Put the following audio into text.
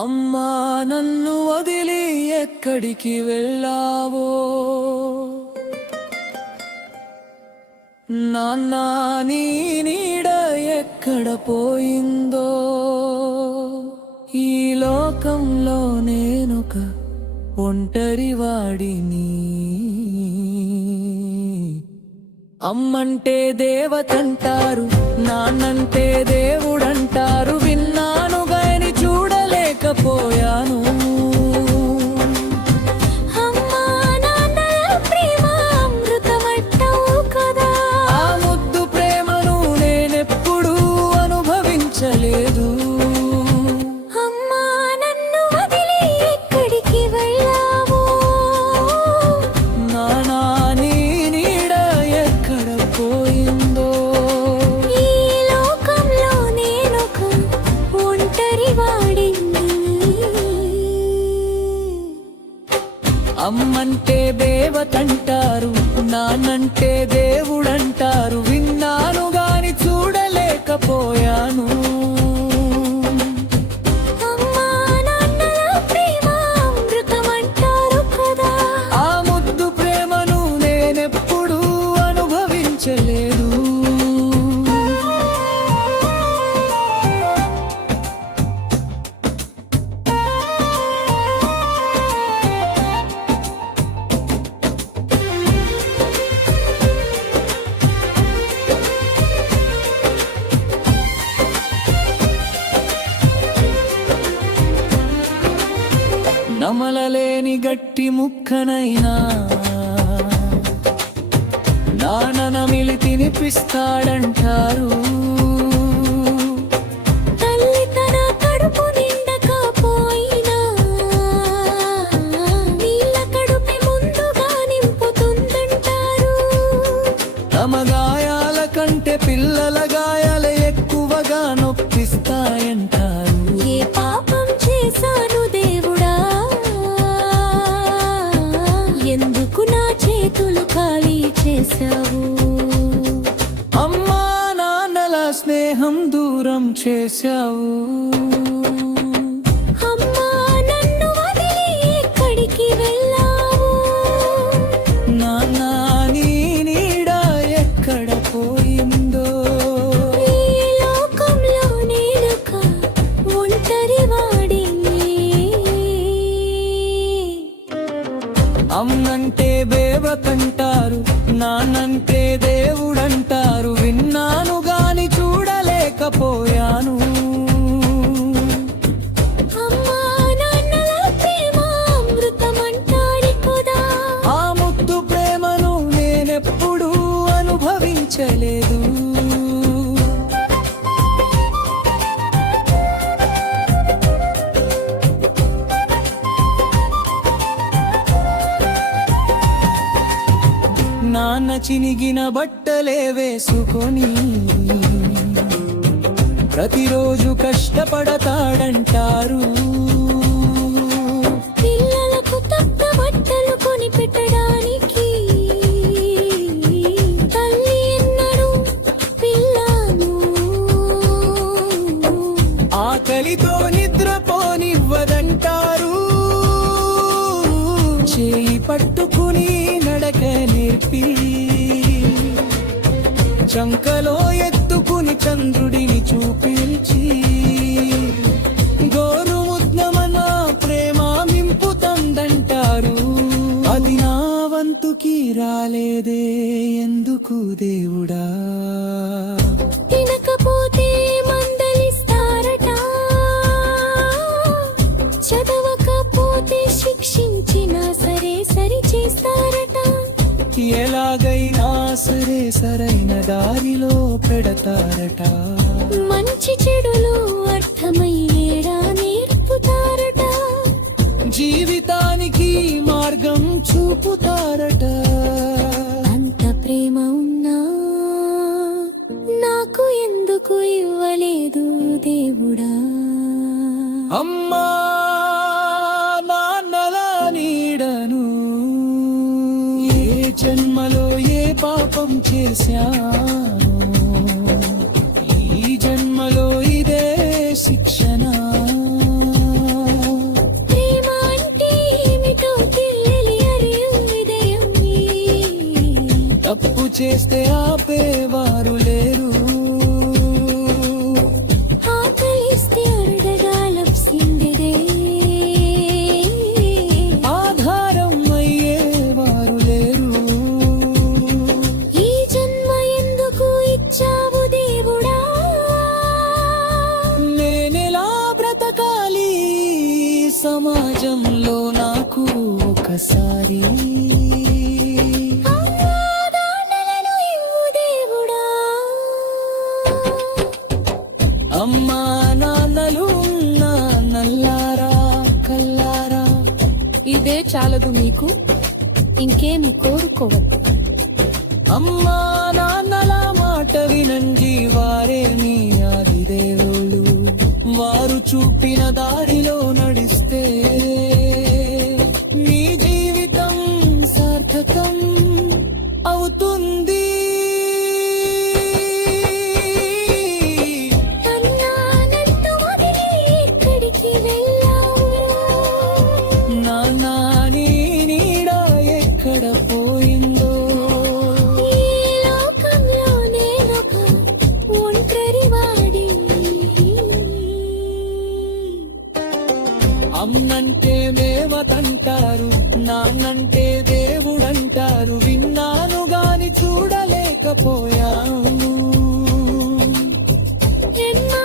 అమ్మా నన్ను వదిలి ఎక్కడికి వెళ్ళావో, నాన్న నీ నీడ ఎక్కడ పోయిందో, ఈ లోకంలో నేనొక ఒంటరివాడిని. అమ్మంటే దేవతంటారు, నాన్నంటే దేవుడంటారు, విన్నాను గాని చూడలేకపోయాను. ఆ ముద్దు ప్రేమను నేనెప్పుడూ అనుభవించలేదు. అమ్మంటే దేవతంటారు, నాన్నంటే దేవుడంటారు, విన్నాను గాని చూడలేకపోయాను. ఆ ముద్దు ప్రేమను నేనెప్పుడూ అనుభవించలేదు. నమలలేని గట్టి ముక్కనైనా నానమిలి తినిపిస్తాడంటారు. తల్లి తన కడుపు నిండకపోయినా నీళ్ళ కడుపు ముందుగా నింపుతుందంటారు. తమ గాయాల కంటే పిల్లల గాయాలు ఎక్కువగా నొప్పిస్తాయంటారు. ఏ పాపం చేశాను దేవుడా, ఎందుకు నా చేతులు ఖాళీ చేశావు? అమ్మా నాన్నల స్నేహం దూరం చేశావు. అమ్మా నన్ను వదిలి ఎక్కడికి వెళ్ళావు? నాన్న నీ నీడ ఎక్కడ పోయిందో, ఈ లోకంలో నేనొక ఒంటరివాడిని. అమ్మంటే దేవతంటారు, నాన్నంటే దేవుడంటారు, విన్నాను గాని చూడలేకపోయాను. అమ్మా నాన్నల ప్రేమ అమృతమంటారు కదా, ఆ ముద్దు ప్రేమను నేనెప్పుడూ అనుభవించలేదు. నాన్న చినిగిన బట్టలే వేసుకొని ప్రతిరోజు కష్టపడతాడంటారు. పిల్లలకు తగ్గ బట్టలు కొని పెట్టడానికి తల్లి ఎన్నడూ పిల్లను ఆకలితో నిద్రపోనివ్వదంటారు. చేయి పట్టుకుని నడక నేర్పి చంకలో ఎత్తుకుని చంద్రుడిని చూపించి గోరుముద్నమన ప్రేమ మింపుతందంటారు. అది నా వంతుకి రాలేదే ఎందుకు దేవుడా? తినకపోతే మందలిస్తారట, చదవకపోతే శిక్షించినా సరే సరి చేస్తారట. ఎలాగైనా సరే సరైన దారిలో పెడతారట. మంచి చెడులు అర్థమయ్యేలా నేర్పుతారట. జీవితానికి మార్గం చూపుతారట. అంత ప్రేమ ఉన్నా నాకు ఎందుకు ఇవ్వలేదు దేవుడా? అమ్మా నాన్నల నీడను ఏ జన్మలో ఏ పాపం చేశాను, ఈ జన్మలో ఇదే శిక్షణ. చేస్తే ఆపేవారు లేరు. ఆకలిస్తే అడగాల్సిందిదే, ఆధారం అయ్యేవారు లేరు. ఈ జన్మ ఎందుకు ఇచ్చావు దేవుడా, నేనెలా బ్రతకాలి సమాజంలో నాకు ఒకసారి దానలను ఇవ్వు దేవుడా. అమ్మా నాన్నలు నా నల్లారా కల్లారా. ఇదే చాలదు మీకు, ఇంకేమి కోరుకోవద్దు. అమ్మా నాన్నల మాట వినండి, వారే మీ ఆది దేవుళ్ళు. వారు చూపిన దారిలో నడిస్తే మీ జీవితం సార్థకం అవుతుంది. అన్నానంటూ వదిలి ఎక్కడికి వెళ్ళావు, నాన్న నీ నీడ ఎక్కడ పోయిందో. ఈ లోకంలో నేనొక ఒంటరివాడిని. అమ్మంటే మేమతంటారు, నాన్నంటే దేవుడంటారు. విన్నాను గాని చూడలేకపోయాను. ఎన్నో